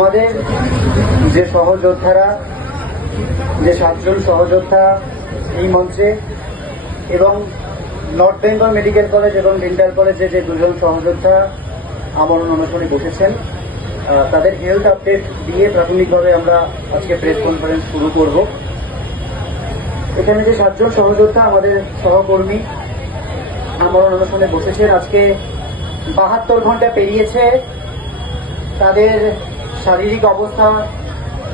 আমাদের যে সহযোদ্ধারা, যে 7 জন সহযোদ্ধা এই মঞ্চে এবং নর্থ বেঙ্গল মেডিকেল কলেজ এবং ডেন্টাল কলেজে যে 2 জন সহযোদ্ধা আমরণ অনশনে বসেছেন, তাদের হেলথ আপডেট দিয়ে প্রাথমিকভাবে আমরা আজকে প্রেস কনফারেন্স শুরু করব। এখানে যে 7 জন সহযোদ্ধা আমাদের সহকর্মী আমরণ অনশনে বসেছেন, আজকে 72 ঘন্টা পেরিয়েছে। তাদের শারীরিক অবস্থা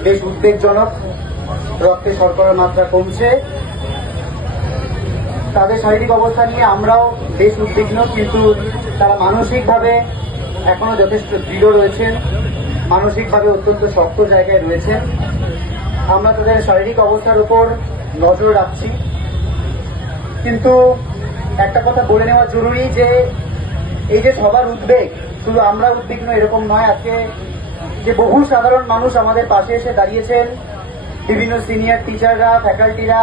বেশ উদ্বেগজনক, রক্তে শর্করার মাত্রা কমছে। তাদের শারীরিক অবস্থা নিয়ে আমরাও বেশ উদ্বিগ্ন, কিন্তু তারা মানসিকভাবে এখনো যথেষ্ট দৃঢ় রয়েছেন, মানসিকভাবে অত্যন্ত শক্ত জায়গায় রয়েছেন। আমরা তাদের শারীরিক অবস্থার উপর নজর রাখছি, কিন্তু একটা কথা বলে নেওয়া জরুরি যে এই যে সবার উদ্বেগ, শুধু আমরা উদ্বিগ্ন এরকম নয়। আজকে যে বহু সাধারণ মানুষ আমাদের পাশে এসে দাঁড়িয়েছেন, বিভিন্ন সিনিয়র টিচাররা, ফ্যাকাল্টিরা,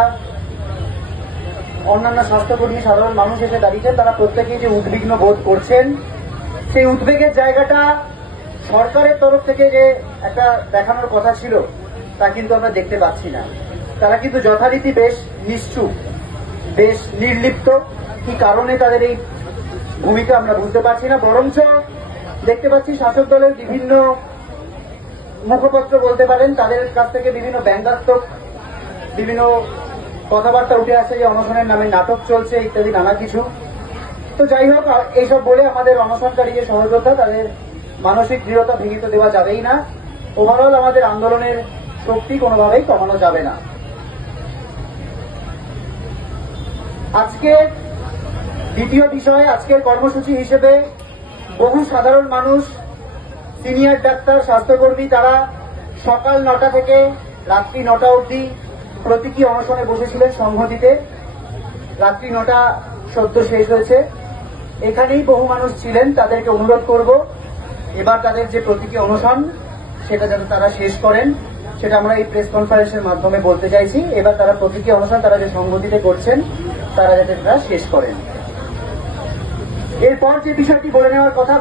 অন্যান্য স্বাস্থ্যকর্মী, সাধারণ মানুষ এসে দাঁড়িয়েছেন, তারা প্রত্যেকেই যে উদ্বিগ্ন বোধ করছেন, সেই উদ্বেগের জায়গাটা সরকারের তরফ থেকে যে একটা দেখানোর কথা ছিল তা কিন্তু আমরা দেখতে পাচ্ছি না। তারা কিন্তু যথারীতি বেশ নিশ্চুপ, বেশ নির্লিপ্ত। কি কারণে তাদের এই ভূমিকা আমরা বুঝতে পারছি না, বরঞ্চ দেখতে পাচ্ছি শাসক দলের বিভিন্ন মুখপত্র বলতে পারেন, তাদের কাছ থেকে বিভিন্ন ব্যঙ্গাত্মক বিভিন্ন কথাবার্তা উঠে আসে যে অনশনের নামে নাটক চলছে ইত্যাদি নানা কিছু। তো যাই হোক, এইসব বলে আমাদের অনশনকারী যে সহযোদ্ধা, তাদের মানসিক দৃঢ়তা ভেঙে তো দেওয়া যাবেই না। ওভারঅল আমাদের আন্দোলনের শক্তি কোনোভাবেই কমানো যাবে না। আজকে দ্বিতীয় বিষয়, আজকের কর্মসূচি হিসেবে বহু সাধারণ মানুষ, সিনিয়র ডাক্তার, স্বাস্থ্যকর্মী, তারা সকাল 9টা থেকে রাত্রি 9টা অবধি প্রতীকী অনশনে বসেছিলেন সংহতিতে। রাত্রি 9টা সদ্য শেষ হয়েছে, এখানেই বহু মানুষ ছিলেন। তাদেরকে অনুরোধ করব, এবার তাদের যে প্রতীকী অনশন সেটা যাতে তারা শেষ করেন, সেটা আমরা এই প্রেস কনফারেন্সের মাধ্যমে বলতে চাইছি। এবার তারা প্রতীকী অনশন তারা যে সংহতিতে করছেন, তারা যাতে তারা শেষ করেন। এরপর যে বিষয়টি বলে নেওয়ার কথা,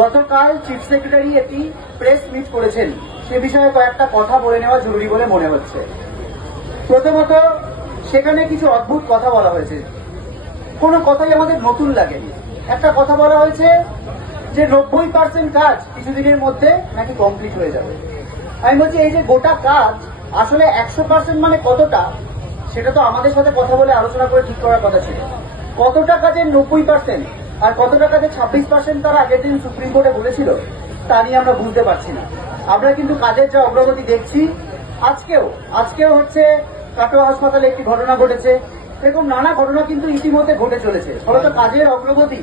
গতকাল চিফ সেক্রেটারি একটি প্রেস মিট করেছেন, সে বিষয়ে কয়েকটা কথা বলে নেওয়া জরুরি বলে মনে হচ্ছে। প্রথমত, সেখানে কিছু অদ্ভুত কথা বলা হয়েছে, কোনো কথাই আমাদের নতুন লাগেনি। একটা কথা বলা হয়েছে যে 90% কাজ কিছুদিনের মধ্যে নাকি কমপ্লিট হয়ে যাবে। আমি বলছি, এই যে গোটা কাজ আসলে 100% মানে কতটা, সেটা তো আমাদের সাথে কথা বলে আলোচনা করে ঠিক করার কথা ছিল। কতটা কাজের 90% আর কতটা কাজের 26% তারা আগের দিন সুপ্রিম কোর্টে বলেছিল, তা নিয়ে আমরা বুঝতে পারছি না। আমরা কিন্তু কাজের যে অগ্রগতি দেখছি, আজকেও হচ্ছে কাটোয়া হাসপাতালে একটি ঘটনা ঘটেছে, এরকম নানা ঘটনা কিন্তু ইতিমধ্যে ঘটে চলেছে। ফলত কাজের অগ্রগতি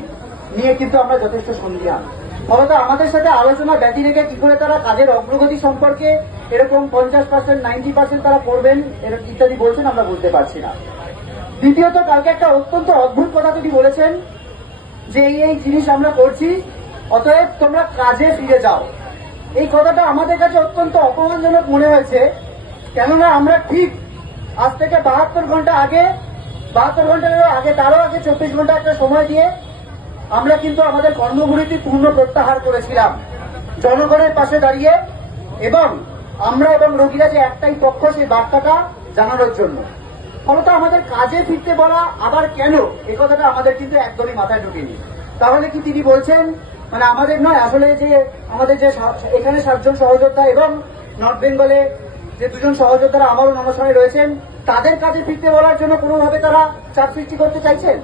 নিয়ে কিন্তু আমরা যথেষ্ট সন্দিহান। ফলত আমাদের সাথে আলোচনা ব্যতি রেখে কি করে তারা কাজের অগ্রগতি সম্পর্কে এরকম 50%, 90% তারা করবেন ইত্যাদি বলছেন, আমরা বুঝতে পারছি না। দ্বিতীয়ত, কালকে একটা অত্যন্ত অদ্ভুত কথা তিনি বলেছেন যে এই জিনিস আমরা করছি, অতএব তোমরা কাজে ফিরে যাও। এই কথাটা আমাদের কাছে অত্যন্ত অপমানজনক মনে হয়েছে, কেননা আমরা ঠিক আজ থেকে 72 ঘন্টা আগে, 72 ঘন্টার আগে, তারও আগে 24 ঘন্টা একটা সময় দিয়ে আমরা কিন্তু আমাদের কর্মবিরতি পূর্ণ প্রত্যাহার করেছিলাম জনগণের পাশে দাঁড়িয়ে, এবং আমরা এবং রোগীরা যে একটাই পক্ষ, সেই বার্তাটা জানানোর জন্য। ফলত আমাদের কাজে ফিরতে বলা আবার কেন, এই কথাটা আমাদের কিন্তু একদমই মাথায় ঢুকেনি। তাহলে কি তিনি বলছেন, মানে আমাদের নয়, আসলে যে আমাদের যে এখানে 7 জন সহযোদ্ধা এবং নর্থ বেঙ্গলে যে 2 জন সহযোদ্ধারা আমরণ অনশনে রয়েছেন, তাদের কাজে ফিরতে বলার জন্য কোনোভাবে তারা চাপ সৃষ্টি করতে চাইছেন?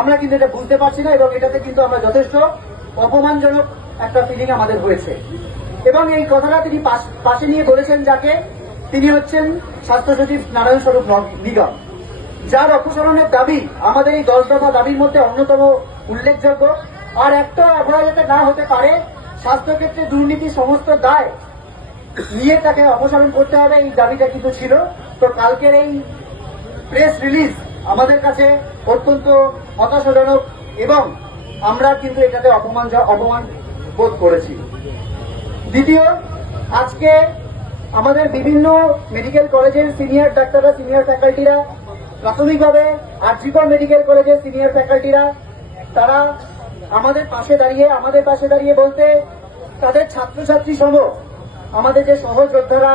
আমরা কিন্তু এটা বুঝতে পারছি না, এবং এটাতে কিন্তু আমরা যথেষ্ট অপমানজনক একটা ফিলিং আমাদের হয়েছে। এবং এই কথাটা তিনি পাশে নিয়ে বলেছেন যাকে, তিনি হচ্ছেন স্বাস্থ্য সচিব নারায়ণ স্বরূপ নিগম, যার অপসারণের দাবি আমাদের এই 10 দফা দাবির মধ্যে অন্যতম উল্লেখযোগ্য। আর একটা অবহেলা যাতে না হতে পারে, স্বাস্থ্যক্ষেত্রে দুর্নীতির সমস্ত দায় নিয়ে তাকে অপসারণ করতে হবে, এই দাবিটা কিন্তু ছিল। তো কালকের এই প্রেস রিলিজ আমাদের কাছে অত্যন্ত হতাশাজনক, এবং আমরা কিন্তু এটাতে অপমান বোধ করেছি। দ্বিতীয়, আজকে আমাদের বিভিন্ন মেডিকেল কলেজের সিনিয়র ডাক্তাররা, সিনিয়র ফ্যাকাল্টিরা, প্রাথমিকভাবে আরজিকর মেডিকেল কলেজের সিনিয়র ফ্যাকাল্টিরা, তারা আমাদের পাশে দাঁড়িয়ে বলতে তাদের ছাত্রছাত্রী সহ আমাদের যে সহযোদ্ধারা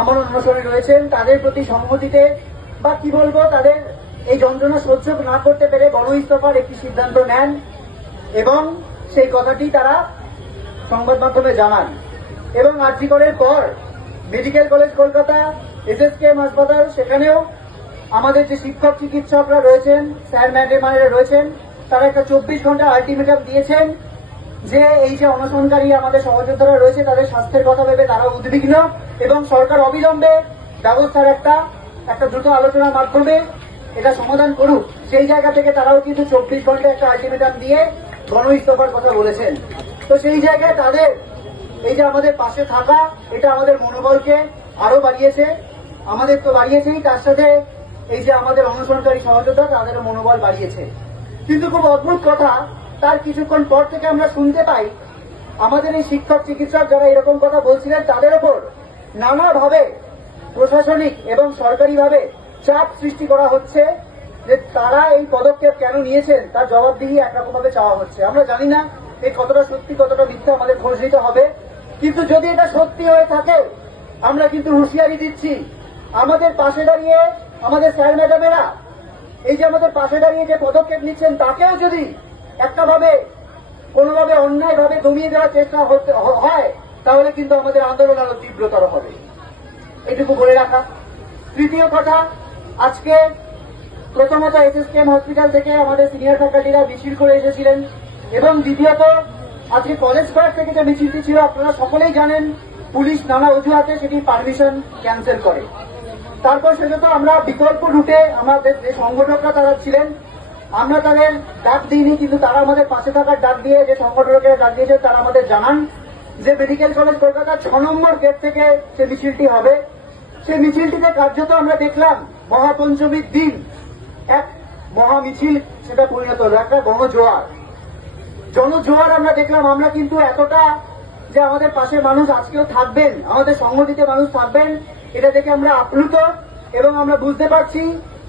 আমরণ অনশনে রয়েছেন তাদের প্রতি সংহতিতে বা কি বলবো তাদের এই যন্ত্রণা সহ্য না করতে পেরে গণ ইস্তফার একটি সিদ্ধান্ত নেন এবং সেই কথাটি তারা সংবাদ মাধ্যমে জানান। এবং আরজি করের পর মেডিকেল কলেজ কলকাতা, এসএসকেএম হাসপাতাল, সেখানেও আমাদের যে শিক্ষক চিকিৎসকরা রয়েছেন, স্যার ম্যাডামেরা রয়েছেন, তারা একটা 24 ঘন্টা আলটিমেটাম দিয়েছেন যে এই যে অনশনকারী আমাদের সহযোদ্ধারা রয়েছে তাদের স্বাস্থ্যের কথা ভেবে তারা উদ্বিগ্ন এবং সরকার অবিলম্বে ব্যবস্থার একটা দ্রুত আলোচনার মাধ্যমে এটা সমাধান করুক। সেই জায়গা থেকে তারাও কিন্তু 24 ঘন্টা একটা আলটিমেটাম দিয়ে গণ ইস্তফার কথা বলেছেন। তো সেই জায়গায় তাদের এই যে আমাদের পাশে থাকা, এটা আমাদের মনোবলকে আরো বাড়িয়েছে। আমাদের তো বাড়িয়েছেই, তার সাথে এই যে আমাদের অনশনকারী সহযোদ্ধা তাদেরও মনোবল বাড়িয়েছে। কিন্তু খুব অদ্ভুত কথা, তার কিছুক্ষণ পর থেকে আমরা শুনতে পাই আমাদের এই শিক্ষক চিকিৎসক যারা এরকম কথা বলছিলেন তাদের ওপর নানাভাবে প্রশাসনিক এবং সরকারিভাবে চাপ সৃষ্টি করা হচ্ছে যে তারা এই পদক্ষেপ কেন নিয়েছেন তার জবাবদিহি একরকমভাবে চাওয়া হচ্ছে। আমরা জানি না এই কতটা সত্যি কতটা মিথ্যা, আমাদের খোঁজ নিতে হবে। কিন্তু যদি এটা সত্যি হয়ে থাকে আমরা কিন্তু হুঁশিয়ারি দিচ্ছি, আমাদের পাশে দাঁড়িয়ে আমাদের স্যার ম্যাডামেরা এই যে আমাদের পাশে দাঁড়িয়ে যে পদক্ষেপ নিচ্ছেন তাকেও যদি একটাভাবে কোনোভাবে অন্যায়ভাবে দমিয়ে দেওয়ার চেষ্টা হয় তাহলে কিন্তু আমাদের আন্দোলন আরো তীব্রতর হবে, এটুকু বলে রাখা। তৃতীয় কথা, আজকে প্রথমত এসএসকেএম হসপিটাল থেকে আমাদের সিনিয়র ফ্যাকাল্টিরা মিছিল করে এসেছিলেন এবং দ্বিতীয়ত আজকে কলেজ স্কোয়ার থেকে যে মিছিলটি ছিল আপনারা সকলেই জানেন পুলিশ নানা অজুহাতে সেটি পারমিশন ক্যান্সেল করে। তারপর সেটা আমরা বিকল্প রুটে আমাদের যে সংগঠকরা তারা ছিলেন আমরা তাদের ডাক দিইনি, কিন্তু তারা আমাদের পাশে থাকার ডাক দিয়ে যে সংগঠকেরা ডাক দিয়েছে তারা আমাদের জানান যে মেডিকেল কলেজ কলকাতার 6 নম্বর গেট থেকে সে মিছিলটি হবে। সেই মিছিলটিতে কার্যত আমরা দেখলাম মহাপঞ্চমীর দিন এক মহা মিছিল সেটা পরিণত হলো একটা জনজোয়ার আমরা দেখলাম। আমরা কিন্তু এতটা যে আমাদের পাশে মানুষ আজকেও থাকবেন, আমাদের সংগঠিত মানুষ থাকবেন, এটা দেখে আমরা আপ্লুত এবং আমরা বুঝতে পারছি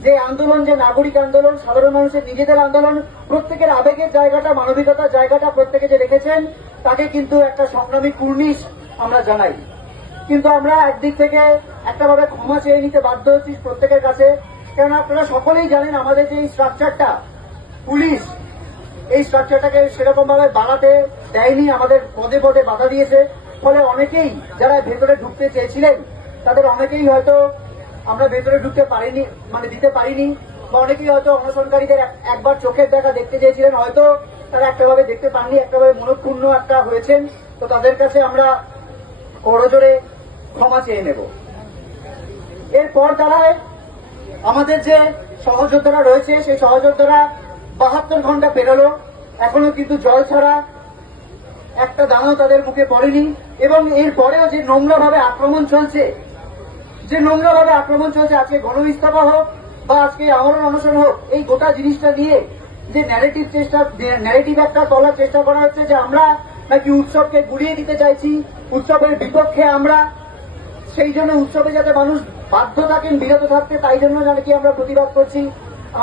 যে আন্দোলন, যে নাগরিক আন্দোলন, সাধারণ মানুষের নিজেদের আন্দোলন, প্রত্যেকের আবেগের জায়গাটা, মানবিকতার জায়গাটা প্রত্যেকে যে রেখেছেন তাকে কিন্তু একটা সংগ্রামী কুর্নিশ আমরা জানাই। কিন্তু আমরা একদিক থেকে একটাভাবে ক্ষমা চেয়ে নিতে বাধ্য হচ্ছি প্রত্যেকের কাছে, কেননা আপনারা সকলেই জানেন আমাদের যে এই স্ট্রাকচারটা পুলিশ এই স্ট্রাকচারটাকে সেরকম ভাবে বাড়াতে দেয়নি, আমাদের পদে পদে বাধা দিয়েছে। ফলে অনেকেই যারা ভেতরে ঢুকতে চেয়েছিলেন তাদের অনেকেই হয়তো আমরা ভেতরে ঢুকতে পারিনি, মানে দিতে পারিনি, বা অনেকেই হয়তো অনশনকারীদের একবার চোখের দেখা দেখতে চেয়েছিলেন, হয়তো তারা একটাভাবে দেখতে পাননি, একটাভাবে মনক্ষুণ্ণ একটা হয়েছেন। তো তাদের কাছে আমরা করজোড়ে ক্ষমা চেয়ে নেব। এরপর দাঁড়ায় আমাদের যে সহযোদ্ধারা রয়েছে সেই সহযোদ্ধারা 72 ঘন্টা পেরোলো, এখনো কিন্তু জল ছাড়া একটা দানাও তাদের মুখে পড়েনি। এবং এরপরেও যে নোংরাভাবে আক্রমণ চলছে, আজকে গণ ইস্তফা হোক বা আজকে আমরণ অনশন হোক, এই গোটা জিনিসটা নিয়ে যে ন্যারেটিভ একটা তোলার চেষ্টা করা হচ্ছে যে আমরা নাকি উৎসবকে গুড়িয়ে দিতে চাইছি, উৎসবের বিপক্ষে আমরা, সেই জন্য উৎসবে যাতে মানুষ বাধ্য থাকেন বিরত থাকতে, তাই জন্য নাকি আমরা প্রতিবাদ করছি।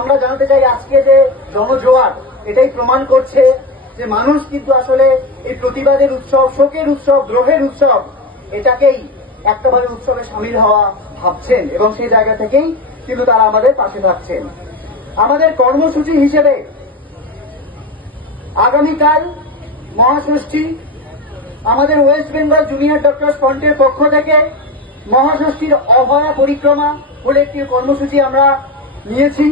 আমরা জানাতে চাই আজকে যে জনজোয়ার এটাই প্রমাণ করছে যে মানুষ কিন্তু আসলে এই প্রতিবাদের উৎসব, শোকের উৎসব, দ্রোহের উৎসব, এটাকেই একটাভাবে উৎসবে সামিল হওয়া ভাবছেন এবং সেই জায়গা থেকেই কিন্তু তারা আমাদের পাশে থাকছেন। আমাদের কর্মসূচি হিসেবে আগামীকাল মহাষষ্ঠী, আমাদের ওয়েস্ট বেঙ্গল জুনিয়র ডক্টর ফ্রন্টের পক্ষ থেকে মহাষষ্ঠীর অভয়া পরিক্রমা বলে একটি কর্মসূচি আমরা নিয়েছি।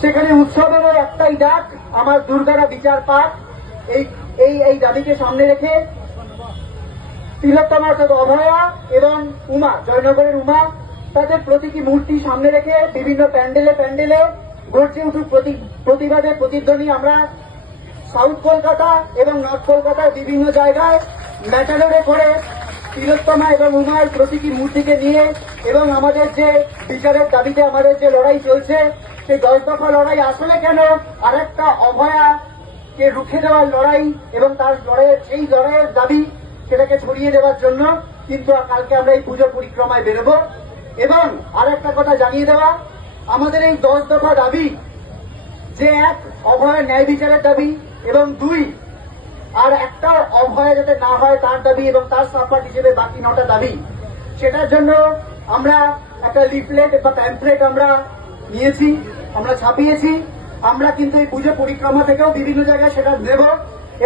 সেখানে উৎসবেরও একটাই ডাক, আমার দুর্গারা বিচার পাক, এই দাবিকে সামনে রেখে তিলোত্তমা অর্থাৎ অভয়া এবং উমা, জয়নগরের উমা, তাদের প্রতীকী মূর্তি সামনে রেখে বিভিন্ন প্যান্ডেলে গর্জে উঠুক প্রতিবাদের প্রতিধ্বনি। আমরা সাউথ কলকাতা এবং নর্থ কলকাতার বিভিন্ন জায়গায় ম্যাটাডোরে করে তিলোত্তমা এবং উমার প্রতীকী মূর্তিকে নিয়ে এবং আমাদের যে বিচারের দাবিতে আমাদের যে লড়াই চলছে সেই 10 দফা লড়াই আসলে কেন আরেকটা অভয়াকে রুখে দেওয়ার লড়াই এবং তার সেই লড়াইয়ের দাবি সেটাকে ছড়িয়ে দেওয়ার জন্য কিন্তু কালকে আমরা এই পুজো পরিক্রমায় বেরোবো। এবং আরেকটা কথা জানিয়ে দেওয়া, আমাদের এই 10 দফা দাবি যে 1 অভয়ের ন্যায় বিচারের দাবি এবং 2 আর একটা অভয়া যাতে না হয় তার দাবি এবং তার সাপোর্ট হিসেবে বাকি 9টা দাবি, সেটার জন্য আমরা একটা লিফলেট বা প্যাম্পলেট আমরা নিয়েছি, আমরা ছাপিয়েছি। আমরা কিন্তু এই পুজো পরিক্রমা থেকেও বিভিন্ন জায়গায় সেটা দেব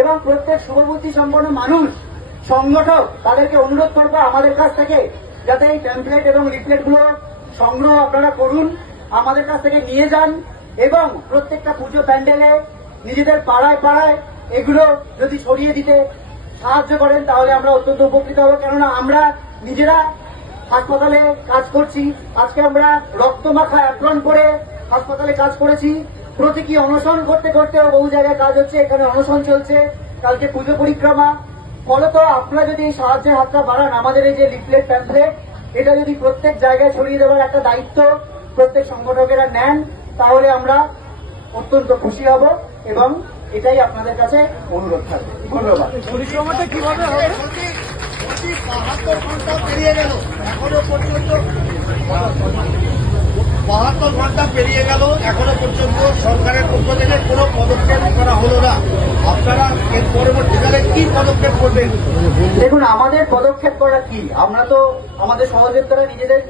এবং প্রত্যেক শুভবুদ্ধি সম্পন্ন মানুষ, সংগঠক, তাদেরকে অনুরোধ করবো আমাদের কাছ থেকে যাতে এই প্যাম্পলেট এবং লিফলেটগুলো সংগ্রহ আপনারা করুন, আমাদের কাছ থেকে নিয়ে যান এবং প্রত্যেকটা পুজো প্যান্ডেলে নিজেদের পাড়ায় পাড়ায় এগুলো যদি ছড়িয়ে দিতে সাহায্য করেন তাহলে আমরা অত্যন্ত উপকৃত হব। কেননা আমরা নিজেরা হাসপাতালে কাজ করছি, আজকে আমরা রক্তমাখা অ্যাপ্রন করে হাসপাতালে কাজ করেছি, প্রতীকী অনশন করতে করতেও বহু জায়গায় কাজ হচ্ছে, এখানে অনশন চলছে, কালকে পুজো পরিক্রমা। ফলত আপনারা যদি এই সাহায্যের হাতটা বাড়ান, আমাদের এই যে লিফলেট প্যাম্পলেট, এটা যদি প্রত্যেক জায়গায় ছড়িয়ে দেওয়ার একটা দায়িত্ব প্রত্যেক সংগঠকেরা নেন তাহলে আমরা অত্যন্ত খুশি হব এবং এটাই আপনাদের কাছে অনুরোধ থাকবে। ধন্যবাদ। পরিক্রমাটা কিভাবে হবে? 72 ঘন্টা পেরিয়ে গেল, এখনো পর্যন্ত 72 ঘন্টা পেরিয়ে গেল, এখনো পর্যন্ত সরকারের পক্ষ থেকে কোনো পদক্ষেপ করা হলো না। আপনারা এর পরবর্তীকালে কি পদক্ষেপ করবেন? দেখুন, আমাদের পদক্ষেপ করা কি, আমরা তো আমাদের সহযোদ্ধারা নিজেদের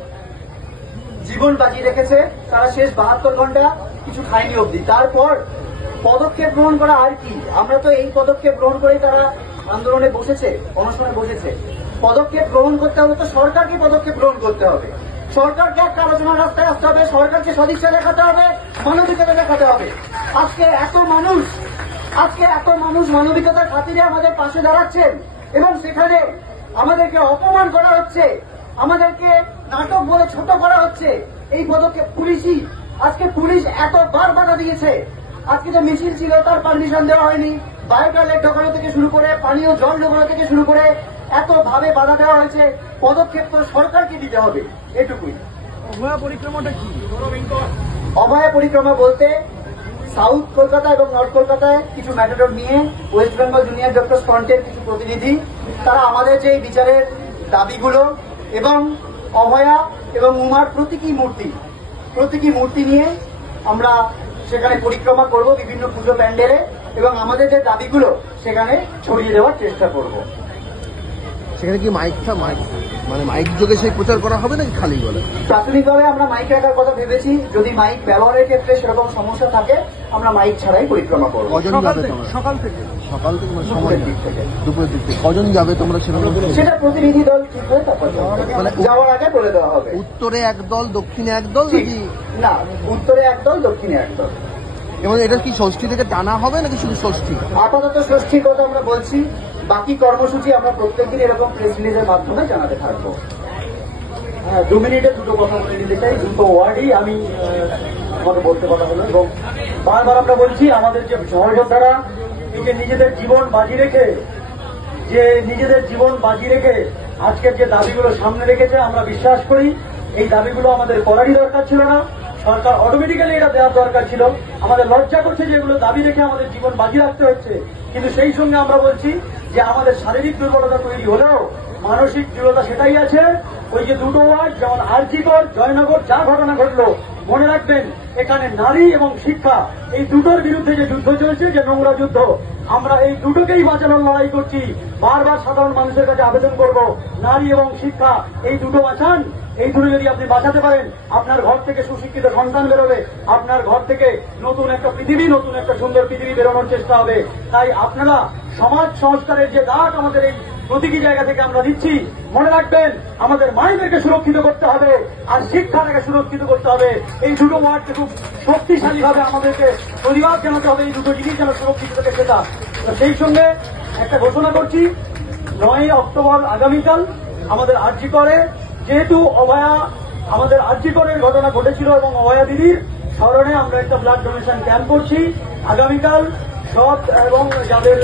জীবন বাজিয়ে রেখেছে, তারা শেষ 72 ঘন্টা কিছু খায়নি অবধি। তারপর পদক্ষেপ গ্রহণ করা আর কি, আমরা তো এই পদক্ষেপ গ্রহণ করেই তারা আন্দোলনে বসেছে, অনশনে বসেছে। পদক্ষেপ গ্রহণ করতে হবে তো সরকারকে পদক্ষেপ গ্রহণ করতে হবে, সরকারকে একটা আলোচনার রাস্তায় আসতে হবে, সরকারকে সদিচ্ছা দেখাতে হবে, মানবিকতা দেখাতে হবে। আজকে এত মানুষ মানবিকতার খাতিরে আমাদের পাশে দাঁড়াচ্ছেন এবং সেখানে আমাদেরকে অপমান করা হচ্ছে, আমাদেরকে নাটক বলে ছোট করা হচ্ছে। এই পদক্ষেপ পুলিশই, আজকে পুলিশ এতবার বাধা দিয়েছে। আজকে যে মিছিল ছিল তার পারমিশন দেওয়া হয়নি, বাইকার ঢোকানো থেকে শুরু করে পানীয় জল ঢোকানো থেকে শুরু করে এত ভাবে বাধা দেওয়া হয়েছে। পদক্ষেপ তো সরকারকে দিতে হবে, এটুকুই। অভয়া পরিক্রমাটা কি? অভয়া পরিক্রমা বলতে সাউথ কলকাতা এবং নর্থ কলকাতায় কিছু ম্যাটাডোর নিয়ে ওয়েস্ট বেঙ্গল জুনিয়র ডক্টর ফ্রন্টের কিছু প্রতিনিধি, তারা আমাদের যে বিচারের দাবিগুলো এবং অভয়া এবং উমার প্রতীকী মূর্তি নিয়ে আমরা সেখানে পরিক্রমা করব বিভিন্ন পুজো প্যান্ডেলে এবং আমাদের যে দাবিগুলো সেখানে ছড়িয়ে দেওয়ার চেষ্টা করব। সেখানে কি মাইক যোগে সেই প্রচার করা হবে নাকি খালি বলে? প্রাথমিকভাবে আমরা মাইক রাখার কথা ভেবেছি, যদি মাইক ব্যবহারের ক্ষেত্রে সেরকম সমস্যা থাকে আমরা মাইক ছাড়াই পরিক্রমা করব। কজন যাবে তোমরা? সকাল থেকে মানে সময় দুপুরের দিক থেকে কজন যাবে তোমরা সেরকম? সেটা প্রতিনিধি দল ঠিক হয়ে তারপর যাওয়ার আগে বলে দেওয়া হবে। উত্তরে এক দল, দক্ষিণে এক দল নাকি? না, উত্তরে এক দল, দক্ষিণে এক দল। এবং এটা কি ষষ্ঠী থেকে টানা হবে নাকি শুধু ষষ্ঠী? আপাতত ষষ্ঠীর কথা আমরা বলছি, বাকি কর্মসূচি আমরা প্রত্যেকদিন এরকম প্রেস রিলিজের মাধ্যমে জানাতে থাকবো। 2 মিনিটে দুটো কথা বলে দিতে চাই, দুটো ওয়ার্ডই আমি আমাকে বলতে কথা হলো। এবং বারবার আমরা বলছি আমাদের যে সহযোদ্ধারা এই যে নিজেদের জীবন বাজি রেখে আজকের যে দাবিগুলো সামনে রেখেছে, আমরা বিশ্বাস করি এই দাবিগুলো আমাদের করারই দরকার ছিল না, সরকার অটোমেটিক্যালি এটা দেওয়ার দরকার ছিল। আমাদের লজ্জা করছে যে এগুলো দাবি রেখে আমাদের জীবন বাজি রাখতে হচ্ছে, কিন্তু সেই সঙ্গে আমরা বলছি যে আমাদের শারীরিক দুর্বলতা তৈরি হলেও মানসিক দৃঢ়তা সেটাই আছে। ওই যে দুটো ওয়ার্ড, যেমন আরজিকর, জয়নগর যা ঘটনা ঘটলো, মনে রাখবেন এখানে নারী এবং শিক্ষা এই দুটোর বিরুদ্ধে যে যুদ্ধ চলছে, যে নোংরা যুদ্ধ, আমরা এই দুটোকেই বাঁচানোর লড়াই করছি। বারবার সাধারণ মানুষের কাছে আবেদন করব, নারী এবং শিক্ষা এই দুটো বাঁচান। এই দুটো যদি আপনি বাঁচাতে পারেন, আপনার ঘর থেকে সুশিক্ষিত সন্তান বেরোবে, আপনার ঘর থেকে নতুন একটা পৃথিবী, নতুন একটা সুন্দর পৃথিবী বেরোনোর চেষ্টা হবে। তাই আপনারা সমাজ সংস্কারের যে ডাক আমাদের এই প্রতীকী জায়গা থেকে আমরা দিচ্ছি, মনে রাখবেন আমাদের মায়েদেরকে সুরক্ষিত করতে হবে আর শিক্ষাটাকে সুরক্ষিত করতে হবে। এই দুটো ওয়ার্ডকে খুব শক্তিশালীভাবে আমাদেরকে প্রতিবাদ জানাতে হবে, এই দুটো জিনিস যেন সুরক্ষিত থাকে সেটা। সেই সঙ্গে একটা ঘোষণা করছি, 9 অক্টোবর আগামীকাল আমাদের আরজিকরে, যেহেতু আমাদের আরজিকরের ঘটনা ঘটেছিল এবং অভয়া দিদির স্মরণে আমরা একটা ব্লাড ডোনেশন ক্যাম্প করছি। আগামীকাল সব এবং যাদের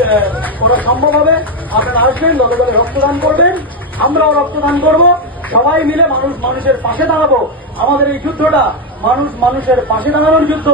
ওরা সম্ভব হবে আপনারা আসবেন, দলে দলে রক্তদান করবেন, আমরাও রক্তদান করব, সবাই মিলে মানুষের পাশে দাঁড়াবো। আমাদের এই যুদ্ধটা মানুষ মানুষের পাশে দাঁড়ানোর যুদ্ধ,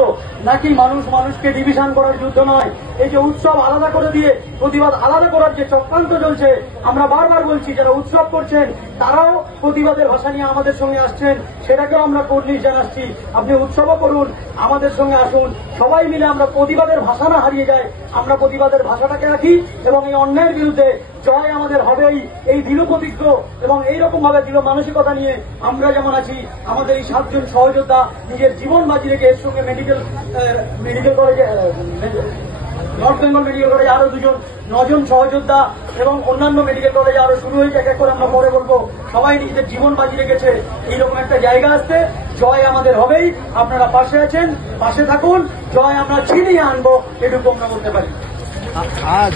নাকি মানুষ মানুষকে ডিভিশন করার যুদ্ধ নয়। এই যে উৎসব আলাদা করে দিয়ে প্রতিবাদ আলাদা করার যে চক্রান্ত চলছে, আমরা বারবার বলছি যারা উৎসব করছেন তারাও প্রতিবাদের ভাষা নিয়ে আমাদের সঙ্গে আসছেন, সেটাকেও আমরা কর্নিশ জানাচ্ছি। আপনি উৎসবও করুন, আমাদের সঙ্গে আসুন, সবাই মিলে আমরা প্রতিবাদের ভাষা না হারিয়ে যায়, আমরা প্রতিবাদের ভাষাটাকে রাখি এবং এই অন্যায়ের বিরুদ্ধে জয় আমাদের হবেই। এই দৃঢ় প্রতিজ্ঞ এবং এইরকম ভাবে দৃঢ় মানসিকতা নিয়ে আমরা যেমন আছি, আমাদের এই 7 জন সহযোদ্ধা নিজের জীবন বাজি রেখে এর সঙ্গে মেডিকেল কলেজে নর্থ বেঙ্গল মেডিকেল কলেজে আরো 2 জন 9 জন সহযোদ্ধা এবং অন্যান্য মেডিকেল কলেজে আরো শুরু হয়েছে, এক এক করে আমরা পরে বলবো। সবাই নিজেদের জীবন বাজি রেখেছে এইরকম একটা জায়গা আসতে, জয় আমাদের হবেই। আপনারা পাশে আছেন, পাশে থাকুন, জয় আমরা ছিনিয়ে আনবো, এটুকু আমরা বলতে পারি। আজ